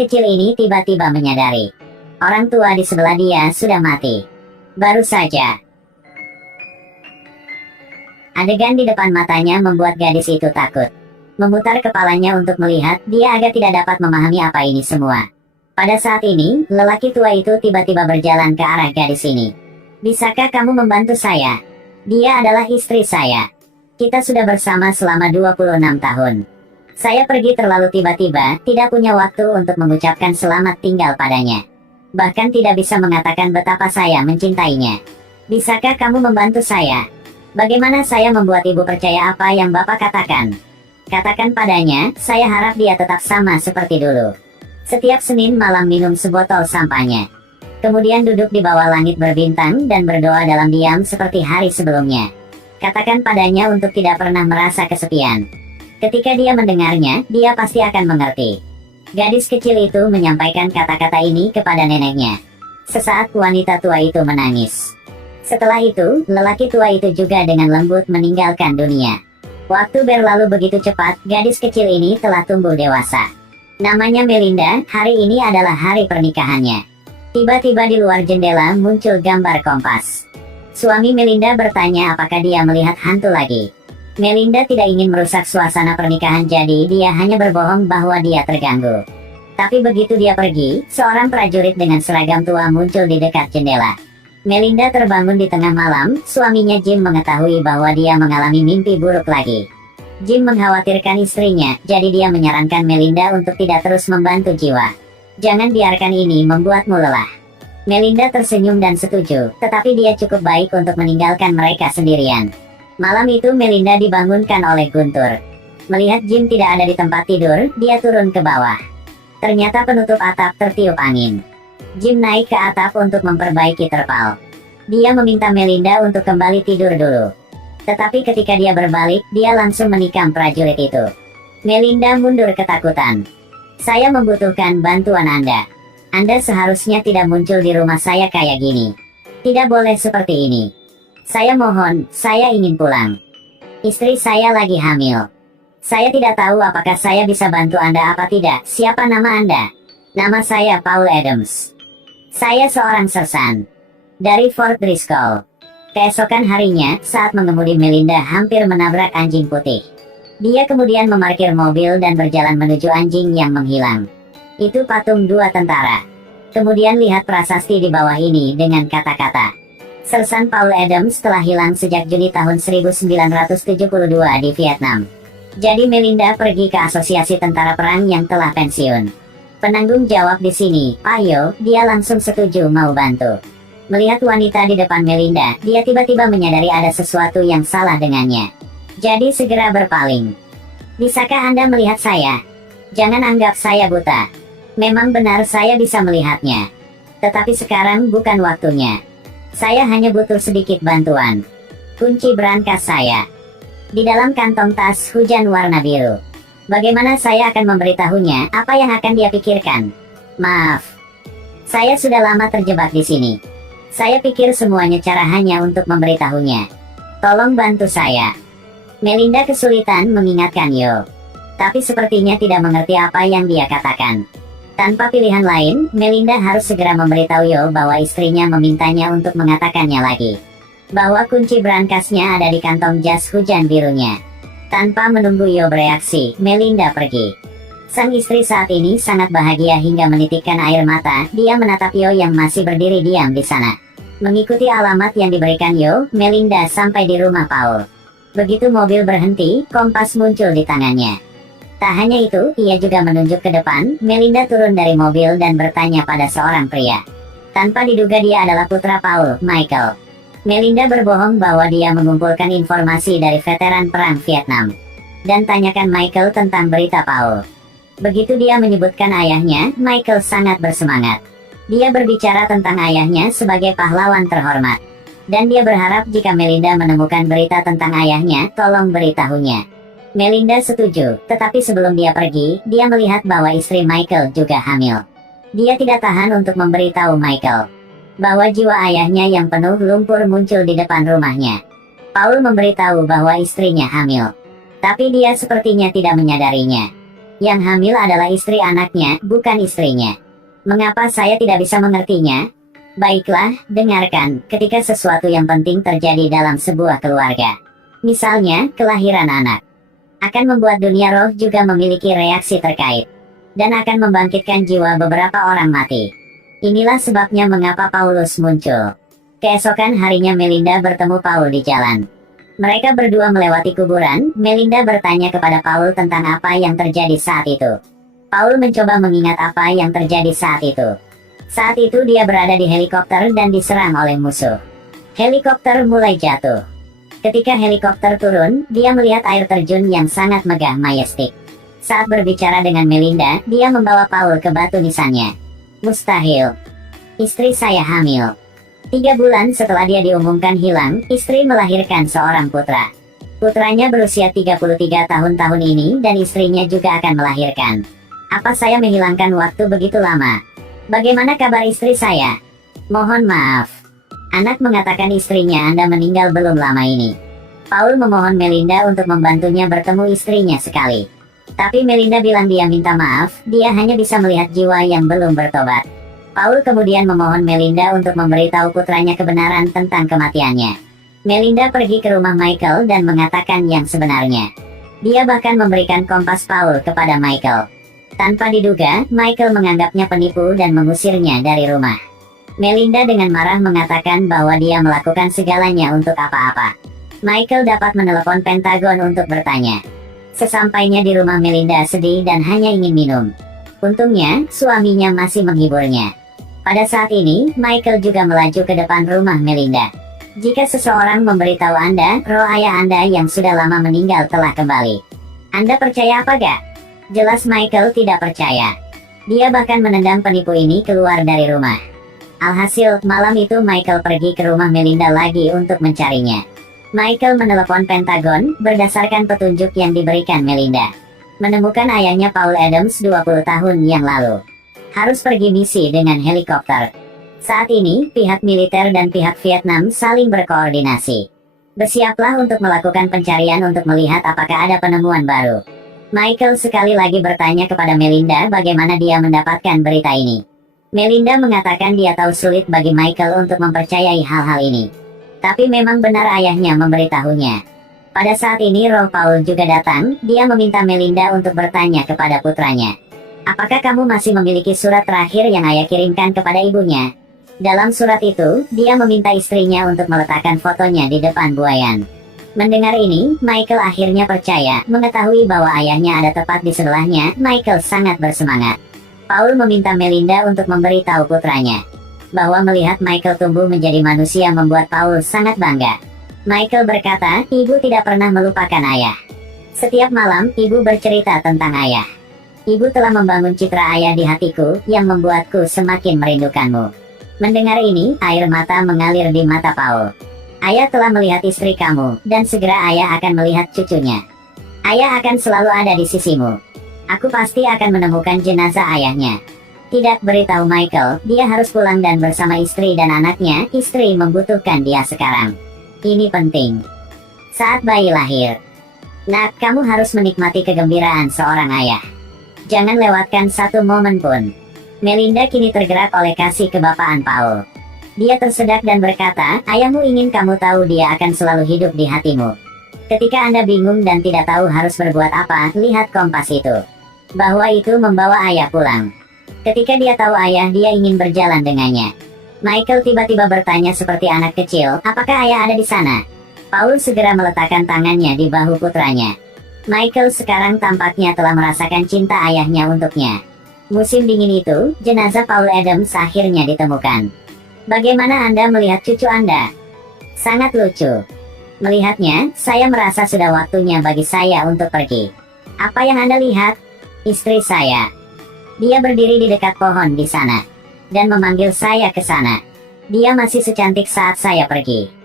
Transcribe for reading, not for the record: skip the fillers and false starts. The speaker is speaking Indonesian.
kecil ini tiba-tiba menyadari orang tua di sebelah dia sudah mati. Baru saja. Adegan di depan matanya membuat gadis itu takut. Memutar kepalanya untuk melihat, dia agak tidak dapat memahami apa ini semua. Pada saat ini, lelaki tua itu tiba-tiba berjalan ke arah gadis ini. Bisakah kamu membantu saya? Dia adalah istri saya. Kita sudah bersama selama 26 tahun. Saya pergi terlalu tiba-tiba, tidak punya waktu untuk mengucapkan selamat tinggal padanya. Bahkan tidak bisa mengatakan betapa saya mencintainya. Bisakah kamu membantu saya? Bagaimana saya membuat ibu percaya apa yang Bapak katakan? Katakan padanya, saya harap dia tetap sama seperti dulu. Setiap Senin malam minum sebotol sampahnya. Kemudian duduk di bawah langit berbintang dan berdoa dalam diam seperti hari sebelumnya. Katakan padanya untuk tidak pernah merasa kesepian. Ketika dia mendengarnya, dia pasti akan mengerti. Gadis kecil itu menyampaikan kata-kata ini kepada neneknya. Sesaat wanita tua itu menangis. Setelah itu, lelaki tua itu juga dengan lembut meninggalkan dunia. Waktu berlalu begitu cepat, gadis kecil ini telah tumbuh dewasa. Namanya Melinda, hari ini adalah hari pernikahannya. Tiba-tiba di luar jendela muncul gambar kompas. Suami Melinda bertanya apakah dia melihat hantu lagi. Melinda tidak ingin merusak suasana pernikahan, jadi dia hanya berbohong bahwa dia terganggu. Tapi begitu dia pergi, seorang prajurit dengan seragam tua muncul di dekat jendela. Melinda terbangun di tengah malam, suaminya Jim mengetahui bahwa dia mengalami mimpi buruk lagi. Jim mengkhawatirkan istrinya, jadi dia menyarankan Melinda untuk tidak terus membantu jiwa. Jangan biarkan ini membuatmu lelah. Melinda tersenyum dan setuju, tetapi dia cukup baik untuk meninggalkan mereka sendirian. Malam itu Melinda dibangunkan oleh Guntur. Melihat Jim tidak ada di tempat tidur, dia turun ke bawah. Ternyata penutup atap tertiup angin. Jim naik ke atap untuk memperbaiki terpal. Dia meminta Melinda untuk kembali tidur dulu. Tetapi ketika dia berbalik, dia langsung menikam prajurit itu. Melinda mundur ketakutan. Saya membutuhkan bantuan Anda. Anda seharusnya tidak muncul di rumah saya kayak gini. Tidak boleh seperti ini. Saya mohon, saya ingin pulang. Istri saya lagi hamil. Saya tidak tahu apakah saya bisa bantu Anda apa tidak. Siapa nama Anda? Nama saya Paul Adams. Saya seorang sersan dari Fort Driscoll. Keesokan harinya, saat mengemudi Melinda hampir menabrak anjing putih. Dia kemudian memarkir mobil dan berjalan menuju anjing yang menghilang. Itu patung dua tentara. Kemudian lihat prasasti di bawah ini dengan kata-kata. Sersan Paul Adams telah hilang sejak Juni tahun 1972 di Vietnam. Jadi Melinda pergi ke asosiasi tentara perang yang telah pensiun. Penanggung jawab di sini, Payo, dia langsung setuju mau bantu. Melihat wanita di depan Melinda, dia tiba-tiba menyadari ada sesuatu yang salah dengannya. Jadi segera berpaling. Bisakah Anda melihat saya? Jangan anggap saya buta. Memang benar saya bisa melihatnya. Tetapi sekarang bukan waktunya. Saya hanya butuh sedikit bantuan. Kunci berangkas saya di dalam kantong tas hujan warna biru. Bagaimana saya akan memberitahunya apa yang akan dia pikirkan? Maaf. Saya sudah lama terjebak di sini. Saya pikir semuanya cara hanya untuk memberitahunya. Tolong bantu saya. Melinda kesulitan mengingatkan Yo. Tapi sepertinya tidak mengerti apa yang dia katakan. Tanpa pilihan lain, Melinda harus segera memberitahu Yo bahwa istrinya memintanya untuk mengatakannya lagi. Bahwa kunci berangkasnya ada di kantong jas hujan birunya. Tanpa menunggu Yo bereaksi, Melinda pergi. Sang istri saat ini sangat bahagia hingga menitikkan air mata. Dia menatap Yo yang masih berdiri diam di sana. Mengikuti alamat yang diberikan Yo, Melinda sampai di rumah Paul. Begitu mobil berhenti, kompas muncul di tangannya. Tak hanya itu, ia juga menunjuk ke depan. Melinda turun dari mobil dan bertanya pada seorang pria. Tanpa diduga dia adalah putra Paul, Michael. Melinda berbohong bahwa dia mengumpulkan informasi dari veteran perang Vietnam. Dan tanyakan Michael tentang berita Paul. Begitu dia menyebutkan ayahnya, Michael sangat bersemangat. Dia berbicara tentang ayahnya sebagai pahlawan terhormat. Dan dia berharap jika Melinda menemukan berita tentang ayahnya, tolong beritahunya. Melinda setuju, tetapi sebelum dia pergi, dia melihat bahwa istri Michael juga hamil. Dia tidak tahan untuk memberitahu Michael bahwa jiwa ayahnya yang penuh lumpur muncul di depan rumahnya. Paul memberitahu bahwa istrinya hamil. Tapi dia sepertinya tidak menyadarinya. Yang hamil adalah istri anaknya, bukan istrinya. Mengapa saya tidak bisa mengertinya? Baiklah, dengarkan, ketika sesuatu yang penting terjadi dalam sebuah keluarga. Misalnya, kelahiran anak. Akan membuat dunia roh juga memiliki reaksi terkait. Dan akan membangkitkan jiwa beberapa orang mati. Inilah sebabnya mengapa Paulus muncul. Keesokan harinya Melinda bertemu Paul di jalan. Mereka berdua melewati kuburan. Melinda bertanya kepada Paul tentang apa yang terjadi saat itu. Paul mencoba mengingat apa yang terjadi saat itu. Saat itu dia berada di helikopter dan diserang oleh musuh. Helikopter mulai jatuh. Ketika helikopter turun, dia melihat air terjun yang sangat megah majestik. Saat berbicara dengan Melinda, dia membawa Paul ke batu nisannya. Mustahil. Istri saya hamil. 3 bulan setelah dia diumumkan hilang, istri melahirkan seorang putra. Putranya berusia 33 tahun ini dan istrinya juga akan melahirkan. Apa saya menghilangkan waktu begitu lama? Bagaimana kabar istri saya? Mohon maaf. Anak mengatakan istrinya Anda meninggal belum lama ini. Paul memohon Melinda untuk membantunya bertemu istrinya sekali. Tapi Melinda bilang dia minta maaf, dia hanya bisa melihat jiwa yang belum bertobat. Paul kemudian memohon Melinda untuk memberitahu putranya kebenaran tentang kematiannya. Melinda pergi ke rumah Michael dan mengatakan yang sebenarnya. Dia bahkan memberikan kompas Paul kepada Michael. Tanpa diduga, Michael menganggapnya penipu dan mengusirnya dari rumah. Melinda dengan marah mengatakan bahwa dia melakukan segalanya untuk apa-apa. Michael dapat menelepon Pentagon untuk bertanya. Sesampainya di rumah, Melinda sedih dan hanya ingin minum. Untungnya, suaminya masih menghiburnya. Pada saat ini, Michael juga melaju ke depan rumah Melinda. Jika seseorang memberitahu Anda, roh ayah Anda yang sudah lama meninggal telah kembali. Anda percaya apa gak? Jelas Michael tidak percaya. Dia bahkan menendang penipu ini keluar dari rumah. Alhasil, malam itu Michael pergi ke rumah Melinda lagi untuk mencarinya. Michael menelepon Pentagon, berdasarkan petunjuk yang diberikan Melinda. Menemukan ayahnya Paul Adams 20 tahun yang lalu. Harus pergi misi dengan helikopter. Saat ini, pihak militer dan pihak Vietnam saling berkoordinasi. Bersiaplah untuk melakukan pencarian untuk melihat apakah ada penemuan baru. Michael sekali lagi bertanya kepada Melinda bagaimana dia mendapatkan berita ini. Melinda mengatakan dia tahu sulit bagi Michael untuk mempercayai hal-hal ini. Tapi memang benar ayahnya memberitahunya. Pada saat ini roh Paul juga datang, dia meminta Melinda untuk bertanya kepada putranya. Apakah kamu masih memiliki surat terakhir yang ayah kirimkan kepada ibunya? Dalam surat itu, dia meminta istrinya untuk meletakkan fotonya di depan buayan. Mendengar ini, Michael akhirnya percaya, mengetahui bahwa ayahnya ada tepat di sebelahnya. Michael sangat bersemangat. Paul meminta Melinda untuk memberitahu putranya bahwa melihat Michael tumbuh menjadi manusia membuat Paul sangat bangga. Michael berkata, ibu tidak pernah melupakan ayah. Setiap malam, ibu bercerita tentang ayah. Ibu telah membangun citra ayah di hatiku, yang membuatku semakin merindukanmu. Mendengar ini, air mata mengalir di mata Paul. Ayah telah melihat istri kamu, dan segera ayah akan melihat cucunya. Ayah akan selalu ada di sisimu. Aku pasti akan menemukan jenazah ayahnya. Tidak, beritahu Michael, dia harus pulang dan bersama istri dan anaknya. Istri membutuhkan dia sekarang. Ini penting. Saat bayi lahir. Nak, kamu harus menikmati kegembiraan seorang ayah. Jangan lewatkan satu momen pun. Melinda kini tergerak oleh kasih kebapaan Paul. Dia tersedak dan berkata, ayahmu ingin kamu tahu dia akan selalu hidup di hatimu. Ketika Anda bingung dan tidak tahu harus berbuat apa, lihat kompas itu. Bahwa itu membawa ayah pulang. Ketika dia tahu ayah, dia ingin berjalan dengannya. Michael tiba-tiba bertanya seperti anak kecil, apakah ayah ada di sana? Paul segera meletakkan tangannya di bahu putranya. Michael sekarang tampaknya telah merasakan cinta ayahnya untuknya. Musim dingin itu, jenazah Paul Adams akhirnya ditemukan. Bagaimana Anda melihat cucu Anda? Sangat lucu. Melihatnya, saya merasa sudah waktunya bagi saya untuk pergi. Apa yang Anda lihat? Istri saya. Dia berdiri di dekat pohon di sana. Dan memanggil saya ke sana. Dia masih secantik saat saya pergi.